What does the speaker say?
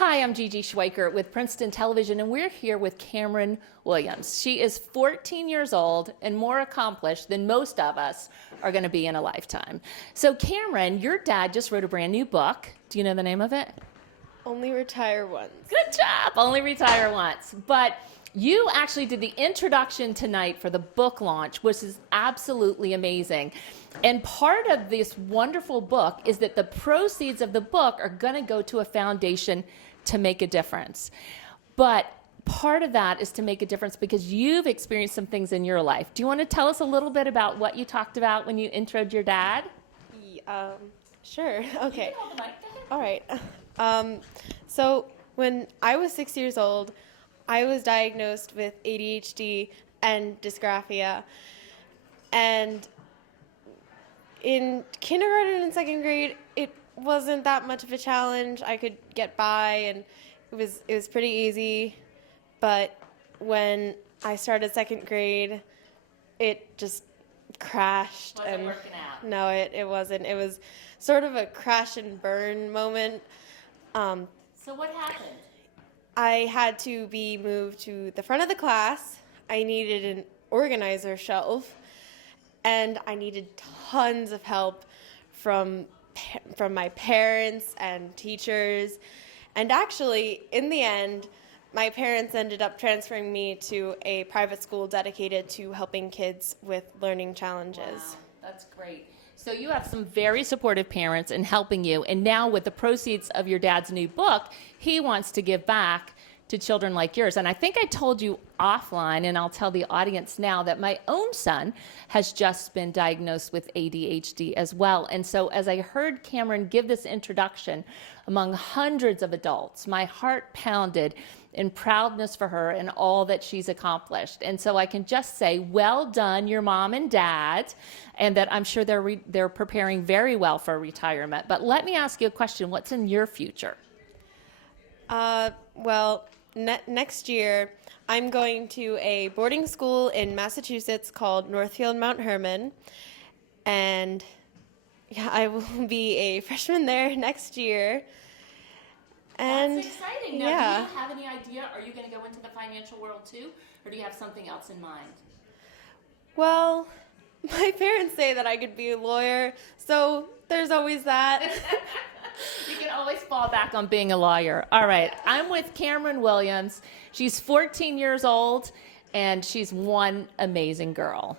Hi, I'm Gigi Schweikert with Princeton Television, and we're here with Camryn Williams. She is 14 years old and more accomplished than most of us are going to be in a lifetime. So, Camryn, your dad just wrote a brand new book. Do you know the name of it? Only Retire Once. Good job. Only Retire Once. But you actually did the introduction tonight for the book launch, which is absolutely amazing. And part of this wonderful book is that the proceeds of the book are going to go to a foundation to make a difference. But part of that is to make a difference because you've experienced some things in your life. Do you want to tell us a little bit about what you talked about when you introed your dad? Sure. Okay. You can hold the mic. All right. So when I was 6 years old, I was diagnosed with ADHD and dysgraphia. And in kindergarten and second grade, it wasn't that much of a challenge. I could get by, and it was pretty easy. But when I started second grade, it just crashed. Wasn't working out. No, it wasn't. It was sort of a crash and burn moment. So what happened? I had to be moved to the front of the class. I needed an organizer shelf, and I needed tons of help from my parents and teachers. And actually, in the end, my parents ended up transferring me to a private school dedicated to helping kids with learning challenges. Wow, that's great. So you have some very supportive parents in helping you, and now with the proceeds of your dad's new book, he wants to give back to children like yours. And I think I told you offline, and I'll tell the audience now, that my own son has just been diagnosed with ADHD as well. And so as I heard Camryn give this introduction among hundreds of adults, my heart pounded in proudness for her and all that she's accomplished. And so I can just say, well done, your mom and dad, and that I'm sure they're preparing very well for retirement. But let me ask you a question. What's in your future? Next year, I'm going to a boarding school in Massachusetts called Northfield Mount Herman. And yeah, I will be a freshman there next year. And that's exciting. Now, yeah. do you have any idea? Are you going to go into the financial world too? Or do you have something else in mind? Well, my parents say that I could be a lawyer, so there's always that. You can always fall back on being a lawyer. All right. I'm with Camryn Williams. She's 14 years old, and she's one amazing girl.